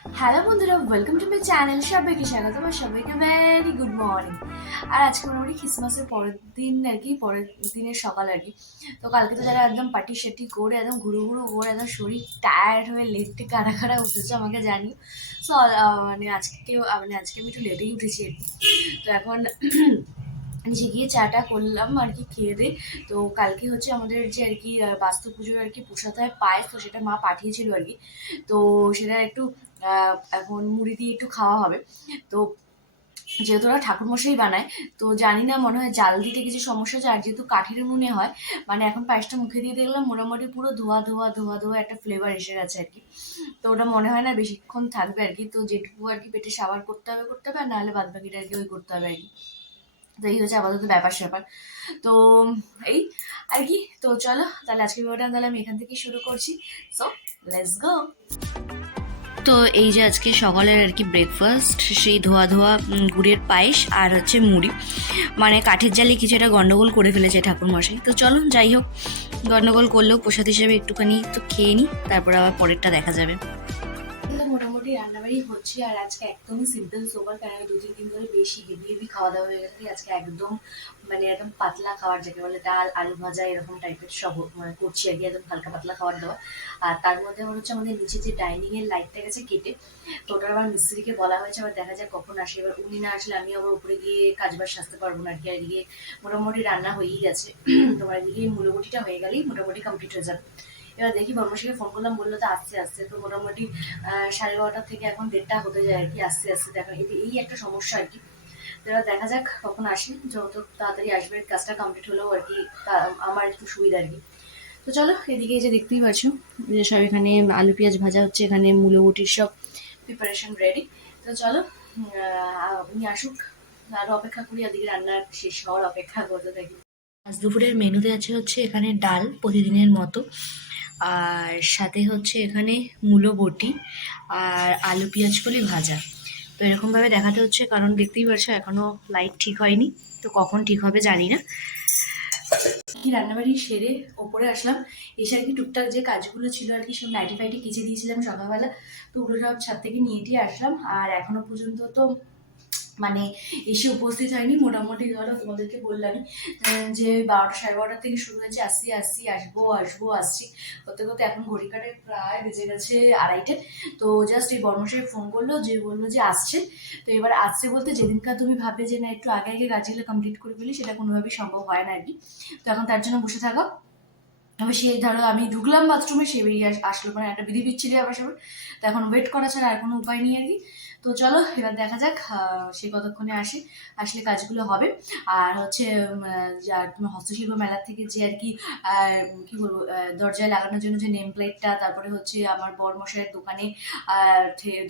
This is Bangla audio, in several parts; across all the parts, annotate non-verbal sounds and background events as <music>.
হ্যালো বন্ধুরা ওয়েলকাম টু মাই চ্যানেল সবাইকে স্বাগত আর সবাইকে ভেরি গুড মর্নিং আর আজকে মোটামুটি খ্রিসমাসের পরের দিন আর কি, পরের দিনের সকাল আর কি। তো কালকে তো যারা একদম পার্টি শার্টি করে, একদম ঘুরু ঘুরু করে, একদম শরীর টায়ার্ড হয়ে লেটে কারা কারা উঠেছে আমাকে জানি সো মানে আজকে মানে আজকে আমি একটু লেটেই উঠেছি আর কি। তো এখন নিচে গিয়ে চাটা করলাম আর কি খেয়ে দিয়ে। তো কালকে হচ্ছে আমাদের যে আর কি বাস্তু পুজোর আর কি প্রসাদ হয় পায়েস, তো সেটা মা পাঠিয়েছিল আর কি। তো সেটা একটু এখন মুড়ি দিয়ে একটু খাওয়া হবে। তো যেহেতু ওরা ঠাকুরমশাই বানায়, তো জানি না মনে হয় জাল দিতে কিছু সমস্যা হচ্ছে আর যেহেতু কাঠের উনুনে হয় মানে এখন পায়েসটা মুখে দিয়ে দেখলাম মোটামুটি পুরো ধোয়া ধোয়া ধোয়া ধোয়া একটা ফ্লেভার এসে গেছে আর কি। তো ওটা মনে হয় না বেশিক্ষণ থাকবে আর কি, তো যেটুকু আর কি পেটে সাবার করতে হবে করতে হবে, আর নাহলে বাদ বাকিটা আর কি ওই করতে হবে আর কি। তো এই হচ্ছে আপাতত ব্যাপার স্যাপার। তো এই আর কি, তো চলো, তাহলে আজকে ভিডিওটা তাহলে আমি এখান থেকে শুরু করছি। সো লেটস গো তো এই যে আজকে সকালের আর কি ব্রেকফাস্ট সেই ধোয়া ধোয়া গুড়ের পায়েস আর হচ্ছে মুড়ি। মানে কাঠের জালে কিছু একটা গন্ডগোল করে ফেলেছে ঠাকুরমশাই। তো চলো, যাই হোক, গন্ডগোল করলেও প্রসাদ হিসেবে একটুখানি তো খেয়ে নিই তারপর আবার পরেরটা দেখা যাবে। মোটামুটি রান্নাবাড়ি হচ্ছে, আর আজকে একদমই সিম্পল সোবার আমি দু তিন দিন ধরে বেশি হেভি হেভি খাওয়া দাওয়া হয়ে গেছে। আজকে একদম মানে একদম পাতলা খাওয়ার যাকে বলে ডাল, আলু ভাজা, এরকম টাইপের সব মানে করছি আর কি, একদম হালকা পাতলা খাবার দাওয়া আর তার মধ্যে আমার হচ্ছে আমাদের নিচে যে ডাইনিং এর লাইটটা গেছে কেটে ওটা আবার মিস্ত্রিকে বলা হয়েছে, আবার দেখা যায় কখন আসে। এবার উনি না আসলে আমি আবার উপরে গিয়ে কাজ বাজ সাজতে পারব না আর কি, আর এদিকে মোটামুটি রান্না হয়েই গেছে। <clears throat> তোমার এদিকে মূলবটিটা হয়ে গেলেই মোটামুটি কমপ্লিট হয়ে যাবে। এবার দেখি বর্মশাকে ফোন করলাম, বলল তো আসতে আসতে তো মোটামুটি সাড়ে বারোটা থেকে এখন দেড়টা হতে যায় আর কি আস্তে আস্তে দেখা এই এই একটা সমস্যা আর কি। এবার দেখা যাক কখন আসে, যত তাড়াতাড়ি আসবে, কাজটা কমপ্লিট হলেও আর কি আমার একটু সুবিধা আর কি। তো চলো, এদিকে যে দেখতেই পাচ্ছ, যে সব এখানে আলু, পেঁয়াজ ভাজা হচ্ছে, এখানে মূলবটির সব প্রিপারেশন রেডি তো চলো উনি আসুক আরও অপেক্ষা করি, এদিকে রান্নার শেষ হওয়ার অপেক্ষা করতে থাকি। আজ দুপুরের মেনুতে আছে হচ্ছে এখানে ডাল প্রতিদিনের মতো। আর সাথে হচ্ছে এখানে মূলো বটি আর আলু পেঁয়াজ কলি ভাজা। তো এরকমভাবে দেখাতে হচ্ছে, কারণ দেখতেই পারছ এখনও লাইট ঠিক হয়নি। তো কখন ঠিক হবে জানি না। কি রান্নাবাড়ি সেরে ওপরে আসলাম। এসে আর কি টুকটাক যে কাজগুলো ছিল আর কি, সব নাইটি ফাইটি কেচে দিয়েছিলাম সকালবেলা। তো ওগুলো সব ছাদ থেকে নিয়ে আসলাম। আর এখনও পর্যন্ত তো মানে এসে উপস্থিত হয়নি। মোটামুটি ধরো তোমাদেরকে বললামই যে বারোটা সাড়ে বারোটা থেকে শুরু হয়েছে, আসছি আসছি, আসব আসব, আসছি। করতে করতে এখন ঘড়ি কাটে প্রায় বেজে গেছে আড়াইটে। তো জাস্ট এই বর্মশাই ফোন করল, যে বলল যে আসছে। তো এবার আসছে বলতে যেদিনকার তুমি ভাবে যে না, একটু আগে আগে কাজগুলো কমপ্লিট করে ফেলি, সেটা কোনোভাবেই সম্ভব হয় না আর কি। তো এখন তার জন্য বসে থাকা। আমি সে ধরো আমি ঢুকলাম বাথরুমে সে বেরিয়ে আস- আসলো। মানে একটা বিধি বিচ্ছিরি আবার সবার তো এখন ওয়েট করা ছাড়া আর কোনো উপায় নেই আর কি। তো চলো, এবার দেখা যাক সে কতক্ষণে আসে, আসলে কাজগুলো হবে। আর হচ্ছে হস্তশিল্প মেলা থেকে যে আর কি কি বলব দরজায় লাগানোর জন্য যে নেম প্লেটটা তারপরে হচ্ছে আমার বরমশাইয়ের দোকানে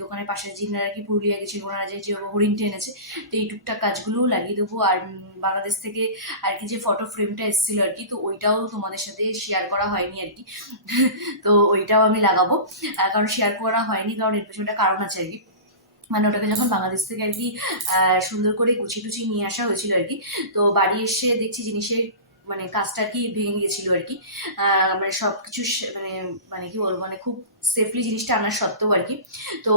দোকানের পাশে যিনারা আর কি পুরুলিয়া গেছিল, ওনারা যে যে হরিণটা এনেছে তো এই টুকটাক কাজগুলোও লাগিয়ে দেবো। আর বাংলাদেশ থেকে আর কি যে ফটো ফ্রেমটা এসেছিল আর কি, তো ওইটাও তোমাদের সাথে শেয়ার করা হয়নি আর কি। <laughs> তো ওইটাও আমি লাগাবো কারণ শেয়ার করা হয়নি, কারণ এর পেছনে কারণ আছে আর কি। মানে ওটাকে যখন বাংলাদেশ থেকে আর কি সুন্দর করে কুচি টুচি নিয়ে আসা হয়েছিল আর কি, তো বাড়ি এসে দেখছি জিনিসের মানে কাজটা কি ভেঙে গেছিল আর কি। মানে সব কিছু মানে মানে কি বলব মানে খুব সেফলি জিনিসটা আনার সত্ত্বেও আর কি। তো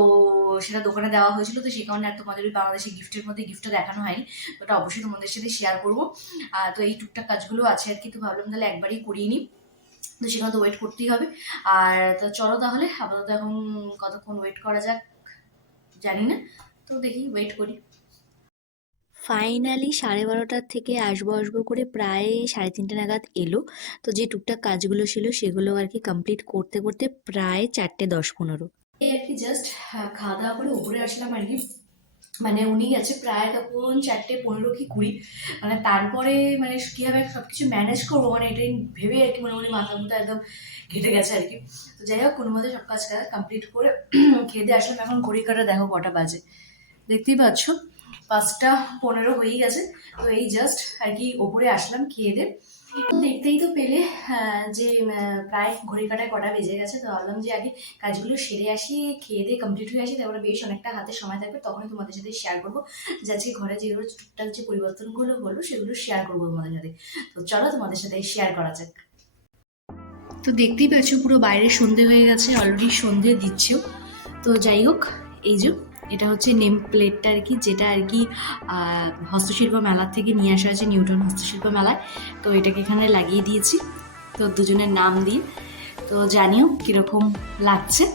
সেটা দোকানে দেওয়া হয়েছিল, তো সেই কারণে আর তোমাদের ওই বাংলাদেশি গিফটের মধ্যে গিফটটা দেখানো হয়নি। তো ওটা অবশ্যই তোমাদের সাথে শেয়ার করব। তো এই টুকটাক কাজগুলো আছে আর কি, তো ভাবলাম তাহলে একবারই করিয়ে নিই। তো সেখানে তো ওয়েট করতেই হবে। আর তো চলো তাহলে, আপাতত এখন কতক্ষণ ওয়েট করা যাক? জানি না তো দেখি ওয়েট করি। ফাইনালি সাড়ে বারোটার থেকে আসব আসব করে প্রায় সাড়ে তিনটে নাগাদ এলো। তো যে টুকটাক কাজগুলো ছিল সেগুলো আর কি কমপ্লিট করতে করতে প্রায় চারটে দশ পনেরো। এই আর কি জাস্ট খাওয়া দাওয়া করে উপরে আসলাম আর কি। মানে উনি গেছে প্রায় তখন চারটে পনেরো কি কুড়ি। মানে তারপরে মানে কীভাবে সব কিছু ম্যানেজ করব মানে এটাই ভেবে আর কি মনে মনে মাথা মতো একদম ঘেটে গেছে আর কি। তো যাই হোক, কোনো মতো সব কাজ কাজ কমপ্লিট করে <clears throat> দিয়ে আসলাম। এখন ঘড়ি কাটা দেখো কটা বাজে। দেখতেই পাচ্ছ? পাঁচটা পনেরো হয়েই গেছে। তো এই জাস্ট আর কি ওপরে আসলাম খেয়ে দিয়ে। দেখতেই তো পেলে যে প্রায় ঘড়ি কাটায় কটা বেজে গেছে। তো ভাবলাম যে আগে কাজগুলো সেরে আসি, খেয়ে দিয়ে কমপ্লিট হয়ে আসি, তারপরে বেশ অনেকটা হাতে সময় থাকবে, তখনই তোমাদের সাথে শেয়ার করব। যে ঘরে যেগুলো টুকটাক যে পরিবর্তনগুলো হলো, সেগুলো শেয়ার করব তোমাদের সাথে। তো চলো তোমাদের সাথে শেয়ার করা যাক। তো দেখতেই পাচ্ছ পুরো বাইরে সন্ধে হয়ে গেছে অলরেডি সন্ধে দিচ্ছেও। তো যাই হোক, এই যে এটা হচ্ছে নেম প্লেটটা আর কি, যেটা আর কি হস্তশিল্প মেলার থেকে নিয়ে আসা হয়েছে নিউটন হস্তশিল্প মেলায়। তো এটাকে এখানে লাগিয়ে দিয়েছি। তো দুজনের নাম দিয়ে। তো জানিও কীরকম লাগছে।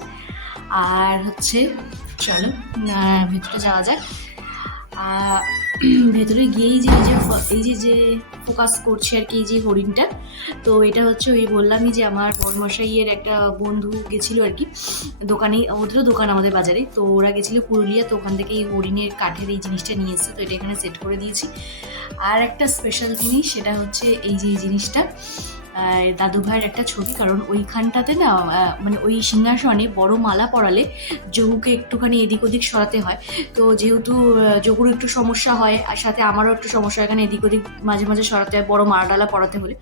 আর হচ্ছে, চলো ভিতরে যাওয়া যাক। <clears throat> ভেতরে গিয়েই যে এই যে এই যে যে ফোকাস করছে আর কি, এই যে হরিণটা, তো এটা হচ্ছে ওই বললামই যে আমার বড়মশাইয়ের একটা বন্ধু গেছিল আর কি দোকানে ওদেরও দোকান আমাদের বাজারে, তো ওরা গেছিল পুরুলিয়া, তো ওখান থেকে এই হরিণের কাঠের এই জিনিসটা নিয়ে এসেছে, তো এটা এখানে সেট করে দিয়েছি। আর একটা স্পেশাল জিনিস, সেটা হচ্ছে এই যে এই জিনিসটা দাদু ভাইয়ের একটা ছবি, কারণ ওইখানটাতে না মানে ওই সিংহাসনে বড় মালা পরালে যোগুকে একটুখানি এদিক ওদিক সরাতে হয়। তো যেহেতু যোগুর একটু সমস্যা হয়, আর সাথে আমারও একটু সমস্যা এখানে এদিক ওদিক মাঝে মাঝে সরাতে হয় বড় মালাডালা পরাতে হলে।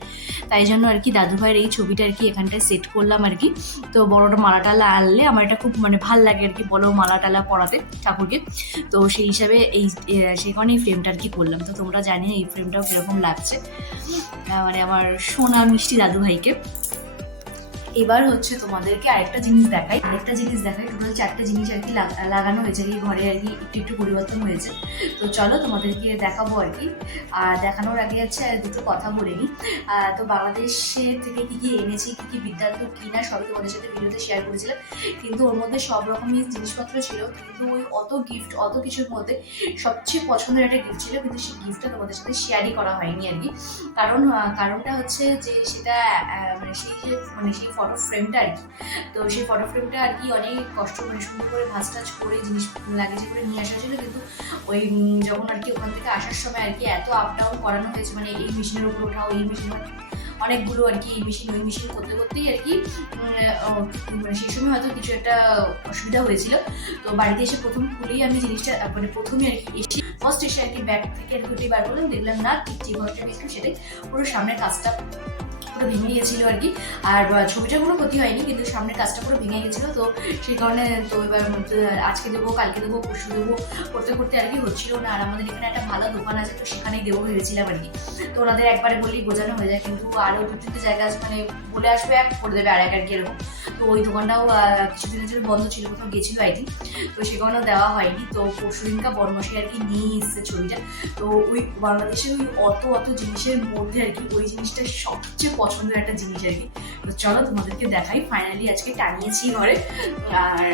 তাই জন্য আর কি দাদু ভাইয়ের এই ছবিটা আর কি এখানটায় সেট করলাম আর কি। তো বড়টা মালা টালা আনলে আমার এটা খুব মানে ভালো লাগে আর কি বড় মালা টালা পরাতে ঠাকুরকে। তো সেই হিসাবে এই সেই কারণে এই ফ্রেমটা আর কি করলাম। তো তোমরা জানি এই ফ্রেমটাও কীরকম লাগছে। মানে আমার সোনা মিষ্টি দাদু ভাইকে এবার হচ্ছে তোমাদেরকে আরেকটা জিনিস দেখাই। আরেকটা জিনিস দেখাই, টোটাল চারটে জিনিস আর কি লাগানো হয়েছে এই ঘরে আর কি একটু একটু পরিবর্তন হয়েছে। তো চলো তোমাদেরকে দেখাবো আর কি। আর দেখানোর আগে আর দুটো কথা বলে নিই। তো বাংলাদেশের থেকে কি কি এনেছি, কি কি বিদ্যার্থ কি না সবই তোমাদের সাথে ভিডিওতে শেয়ার করেছিলাম। কিন্তু ওর মধ্যে সব রকমই জিনিসপত্র ছিল। কিন্তু ওই অত গিফট অত কিছুর মধ্যে সবচেয়ে পছন্দের একটা গিফট ছিল। কিন্তু সেই গিফটটা তোমাদের সাথে শেয়ারই করা হয়নি আর কি। কারণ কারণটা হচ্ছে যে সেটা মানে সেই যে মানে সেই ফটো ফ্রেমটা আর কি। তো সেই ফটো ফ্রেমটা আর কি অনেক কষ্ট মানে সুন্দর করে ভাজ টাজ করে জিনিস লাগিয়ে করে নিয়ে আসা ছিল কিন্তু ওই যখন আর কি ওখান থেকে আসার সময় আর কি এত আপ ডাউন করানো হয়েছে মানে এই মেশিনের উপর ওঠা, ওই মেশিন অনেকগুলো আর কি এই মেশিন ওই মেশিন করতে করতেই আর কি মানে সেই সময় হয়তো কিছু একটা অসুবিধা হয়েছিল। তো বাড়িতে এসে প্রথম খুলেই আমি জিনিসটা মানে প্রথমে আর কি এসে ফার্স্ট এসে আর কি ব্যাগ থেকে আর বার করলাম, দেখলাম না, ঠিক যে ঘরটা পেয়েছিলাম সেটাই পুরো সামনের কাজটা পুরো ভেঙে গিয়েছিল আর কি। আর ছবিটা কোনো ক্ষতি হয়নি, কিন্তু সামনের কাজটা পুরো ভেঙে গেছিল, তো সেই কারণে, তো এবার আজকে দেবো, কালকে দেবো, পরশু দেবো, করতে করতে আর কি হচ্ছিল না। আর আমাদের এখানে একটা ভালো দোকান আছে, তো সেখানেই দেবো ভেবেছিলাম আর কি। তো ওনাদের একবারে বলেই বোঝানো হয়ে যায়, কিন্তু আরও দু তিনটে জায়গা মানে বলে আসবে, এক করে দেবে, আর এক আর কি এরকম। তো ওই দোকানটাও কিছুদিনের জন্য বন্ধ ছিল, কোথাও গেছিল আই তো সেখানেও দেওয়া হয়নি। তো পরশু দিনকা বর্মসে আর কি নিয়ে এসছে ছবিটা। তো ওই বাংলাদেশের ওই অত অত জিনিসের মধ্যে আর কি ওই জিনিসটা সবচেয়ে পছন্দের একটা জিনিস আর কি। তো চলো তোমাদেরকে দেখাই। ফাইনালি আজকে টানিয়েছি ঘরে। আর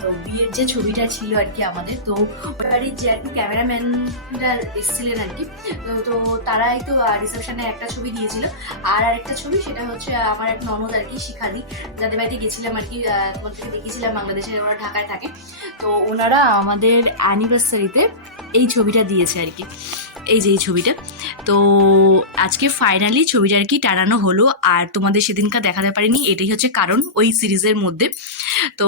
তো বিয়ের যে ছবিটা ছিল আর কি আমাদের তো বাড়ির যে আর কি ক্যামেরাম্যানরা এসেছিলেন আর কি। তো তারাই তো রিসেপশনে একটা ছবি দিয়েছিল। আর আরেকটা ছবি সেটা হচ্ছে আমার এক ননদ আর কি শিখাদি। যাদের বাড়িতে গেছিলাম আর কি আহ, তোমাদেরকে দেখেছিলাম বাংলাদেশে ওরা ঢাকায় থাকে। তো ওনারা আমাদের অ্যানিভার্সারিতে এই ছবিটা দিয়েছে আর কি। এই যে এই ছবিটা। তো আজকে ফাইনালি ছবিটা আর কি টানানো হলো, আর তোমাদের সেদিনকার দেখাতে পারিনি, এটাই হচ্ছে কারণ ওই সিরিজের মধ্যে। তো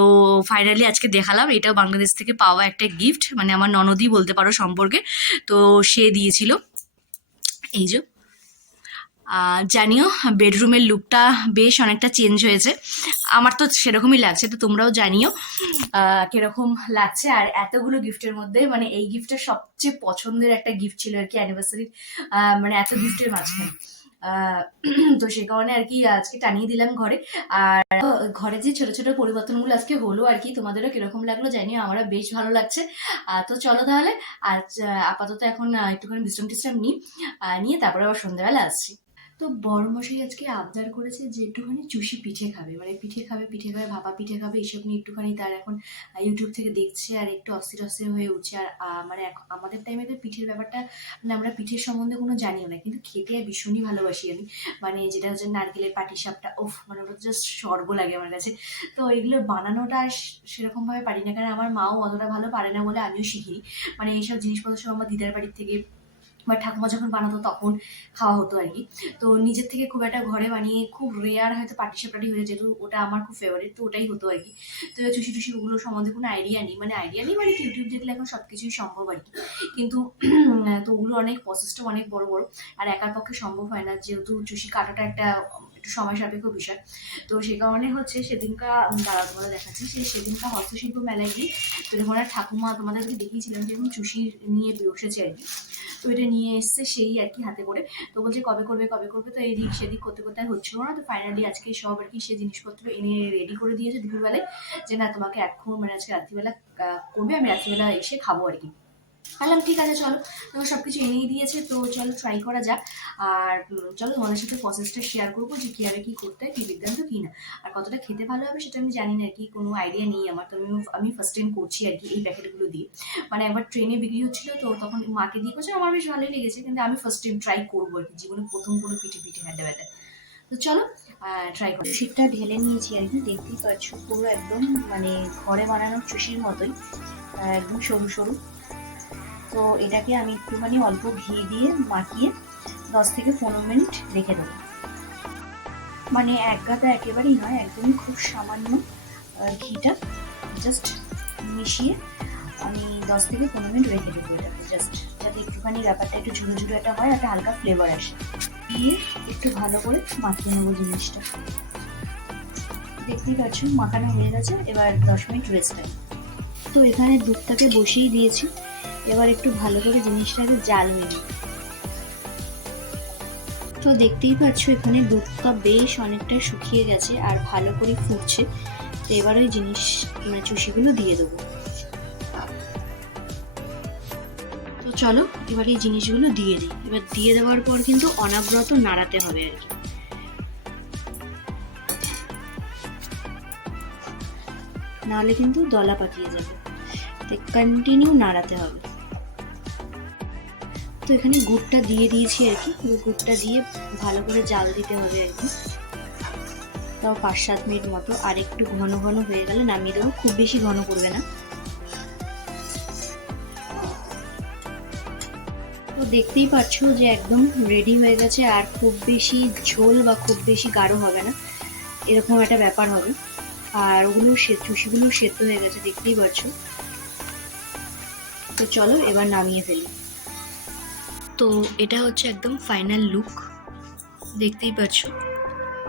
ফাইনালি আজকে দেখালাম এটা বাংলাদেশ থেকে পাওয়া একটা গিফট মানে আমার ননদই বলতে পারো সম্পর্কে। তো সে দিয়েছিল। এই যে। জানিও, বেডরুমের লুকটা বেশ অনেকটা চেঞ্জ হয়েছে। আমার তো সেরকমই লাগছে, তো তোমরাও জানিও কীরকম লাগছে। আর এতগুলো গিফটের মধ্যে মানে এই গিফটটা সবচেয়ে পছন্দের একটা গিফট ছিল আর কি অ্যানিভার্সারি মানে এত গিফটের মাঝখানে। তো সে কারণে আর কি আজকে টানিয়ে দিলাম ঘরে। আর ঘরে যে ছোট ছোট পরিবর্তনগুলো আজকে হলো আর কি, তোমাদেরও কীরকম লাগল জানিও, আমারও বেশ ভালো লাগছে। তো চলো তাহলে, আজ আপাতত এখন একটুখানি বিশ্রাম টিশ্রাম নিই নিয়ে তারপরে আবার সন্ধ্যাবেলা আসছি। তো বড়মশাই আজকে আবদার করেছে যে একটুখানি চুষি পিঠে খাবে। মানে পিঠে খাবে পিঠে খাবে, ভাপা পিঠে খাবে এইসব নিয়ে একটুখানি তার এখন ইউটিউব থেকে দেখছে আর একটু অস্থির অস্থির হয়ে উঠছে। আর মানে আমাদের টাইমে তো পিঠের ব্যাপারটা মানে আমরা পিঠের সম্বন্ধে কোনো জানিও না। কিন্তু খেতে ভীষণই ভালোবাসি আমি। মানে যেটা হচ্ছে নারকেলের পাটিসাপটা ওফ মানে ওটা জাস্ট স্বর্গ লাগে আমার কাছে। তো এগুলো বানানোটা আর সেরকমভাবে পারি না। কারণ আমার মাও অতটা ভালো পারে না বলে আমিও শিখিনি। মানে এইসব জিনিসপত্র সব আমার দিদার বাড়ির থেকে বা ঠাকুমা যখন বানাতো তখন খাওয়া হতো আর কি। তো নিজের থেকে খুব একটা ঘরে বানিয়ে খুব রেয়ার হয়তো পাটি সাপটাটি হয়ে যেহেতু ওটা আমার খুব ফেভারিট তো ওটাই হতো আর কি। তো চুষি টুষি ওগুলো সম্বন্ধে কোনো আইডিয়া নেই। মানে আইডিয়া নেই মানে ইউটিউব দেখলে এখন সব কিছুই সম্ভব আর কি। কিন্তু তো ওগুলো অনেক প্রসেসটা অনেক বড় বড়। আর একার পক্ষে সম্ভব হয় না। যেহেতু চুষি কাটাটা একটা একটু সময় সাপেক্ষ বিষয়। তো সে কারণে হচ্ছে সেদিনকা দাঁড়া তোমাদের দেখাচ্ছি, সে সেদিনকা হস্তশিল্প মেলায় গিয়ে তো যখন ঠাকুমা তোমাদেরকে দেখিয়েছিলাম যে এরকম চুষি নিয়ে বসেছে আর কি। তো এটা নিয়ে এসছে সেই আর কি হাতে করে। তো বলছে কবে করবে কবে করবে, তো এদিক সেদিক করতে করতে আর হচ্ছিল না। তো ফাইনালি আজকে সব আর কি সে জিনিসপত্র এনে রেডি করে দিয়েছে দুপুরবেলায় যে না তোমাকে এখন মানে আজকে রাত্রিবেলা করবে, আমি রাত্রিবেলা এসে খাব আর কি। বললাম, ঠিক আছে, চলো। তো সব কিছু এনেই দিয়েছে, তো চলো ট্রাই করা যাক। আর চলো তোমাদের সাথে প্রসেসটা শেয়ার করব যে কীভাবে কী করতে হয়, কী বিদ্যান্ত, কী না। আর কতটা খেতে ভালো হবে সেটা আমি জানি না আর কি, কোনো আইডিয়া নেই আমার। তো আমি আমি ফার্স্ট টাইম করছি আর কি এই প্যাকেটগুলো দিয়ে। মানে একবার ট্রেনে বিক্রি হচ্ছিল, তো তখন মাকে দিয়ে করছে, আমার বেশ ভালোই লেগেছে, কিন্তু আমি ফার্স্ট টাইম ট্রাই করব আর কি, জীবনে প্রথম কোনো পিঠে পিঠে হ্যান্ডা ব্যাটা তো চলো ট্রাই করি। শীতটা ঢেলে নিয়েছি আর কি, দেখতেই পাচ্ছ, পুরো একদম মানে ঘরে বানানো চুষির মতোই একদম সরু সরু। তো এটাকে আমি একটুখানি অল্প ঘি দিয়ে মাখিয়ে দশ থেকে পনেরো মিনিট রেখে দেবো। মানে এক গাদা একেবারেই নয়, একদমই খুব সামান্য ঘিটা জাস্ট মিশিয়ে আমি দশ থেকে পনেরো মিনিট রেখে দেবো জাস্ট যাতে একটুখানি ব্যাপারটা একটু ঝুড়ো ঝুড়ো একটা হয় একটা হালকা ফ্লেভার আসে। দিয়ে একটু ভালো করে মাখিয়ে নেব জিনিসটা। দেখতেই পাচ্ছ, মাখানো হয়ে গেছে, এবার দশ মিনিট রেস্ট তো এখানে দুধটাকে বসিয়ে দিয়েছি। এবার একটু ভালো করে জিনিসটাকে জাল হয়ে নিই। তো দেখতেই পাচ্ছ, এখানে দুধটা বেশ অনেকটা শুকিয়ে গেছে আর ভালো করে ফুটছে। তো এবার ওই জিনিস মানে চুষিগুলো দিয়ে দেবো। তো চলো, এবার এই জিনিসগুলো দিয়ে দিই। এবার দিয়ে দেওয়ার পর কিন্তু অনাব্রত নাড়াতে হবে আর কি। নাহলে কিন্তু দলা পাকিয়ে যাবে। কন্টিনিউ নাড়াতে হবে। তো এখানে গুড়টা দিয়ে দিয়েছি আর কি। গুড়টা দিয়ে ভালো করে জাল দিতে হবে আর কি। তাও পাঁচ, সাত মিনিট মতো। আর একটু ঘন ঘন হয়ে গেলে নামিয়ে দেবো। খুব বেশি ঘন করবে না। তো দেখতেই পাচ্ছ যে একদম রেডি হয়ে গেছে। আর খুব বেশি ঝোল বা খুব বেশি গাঢ় হবে না। এরকম একটা ব্যাপার হবে। আর ওগুলো চুষিগুলো সেদ্ধ হয়ে গেছে, দেখতেই পাচ্ছ। তো চলো, এবার নামিয়ে ফেলি। তো এটা হচ্ছে একদম ফাইনাল লুক দেখতেই পাচ্ছ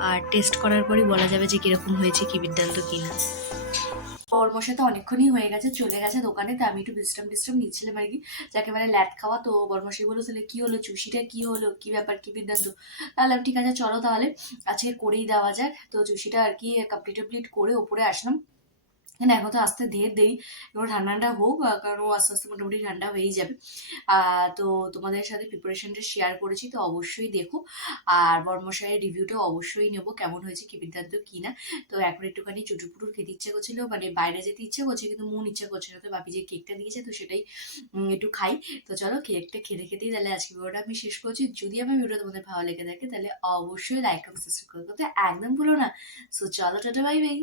আর টেস্ট করার পরে বলা যাবে যে কীরকম হয়েছে কি বিদ্যান্ত কিনা। বর্মশা তো অনেকক্ষণই হয়ে গেছে, চলে গেছে দোকানে তো আমি একটু বিশ্রাম টিশ্রাম নিচ্ছিলাম আর কি। যাকে মানে ল্যাট খাওয়া, তো বর্মশাই বলো তাহলে কি হলো, চুষিটা কি হলো, কি ব্যাপার, কি বিদ্যান্ত? তাহলে ঠিক আছে, চলো তাহলে, আজকে করেই দেওয়া যাক। তো চুষিটা আর কি কমপ্লিট টমপ্লিট করে ওপরে আসলাম। না, এখন তো আসতে ধীর দেরি এবার ঠান্ডা ঠান্ডা হোক কারণ ও আস্তে আস্তে মোটামুটি ঠান্ডা হয়েই যাবে। তো তোমাদের সাথে প্রিপারেশনটা শেয়ার করেছি, তো অবশ্যই দেখো। আর বর্মশাইয়ের রিভিউটা অবশ্যই নেব, কেমন হয়েছে, কি বিদ্যান্ত, কি না। তো এখন একটুখানি চুটুপুটুর খেতে ইচ্ছে করছিল মানে বাইরে যেতে ইচ্ছে করছে, কিন্তু মন ইচ্ছে করছে না, তো বাপি যে কেকটা দিয়েছে, তো সেটাই একটু খাই। তো চলো কেকটা খেতে খেতেই তাহলে আজকে ভিডিওটা আমি শেষ করছি। যদি আমার ভিডিও তোমাদের ভালো লেগে থাকে, তাহলে অবশ্যই লাইক এবং সাবস্ক্রাইব করতে একদম ভুলো না। সো চলো, টাটা বাই বাই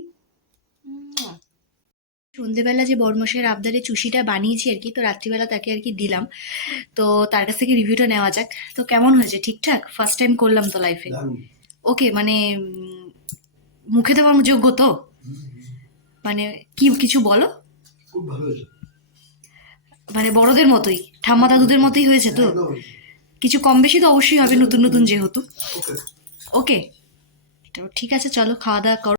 সন্ধেবেলা যে বর্মশের আবদারে চুষিটা বানিয়েছি আর কি তো রাত্রিবেলা তাকে আর কি দিলাম। তো তার কাছ থেকে রিভিউটা নেওয়া যাক। তো কেমন হয়েছে? ঠিকঠাক? ফার্স্ট টাইম করলাম তো লাইফে ওকে মানে মুখে দেওয়ার যোগ্য তো? মানে কি কিছু বলো? মানে বড়দের মতোই? ঠাম্মা দাদুদের মতোই হয়েছে তো? কিছু কম বেশি তো অবশ্যই হবে নতুন নতুন যেহেতু। ওকে ওকে তো ঠিক আছে চলো খাওয়া দাওয়া করো।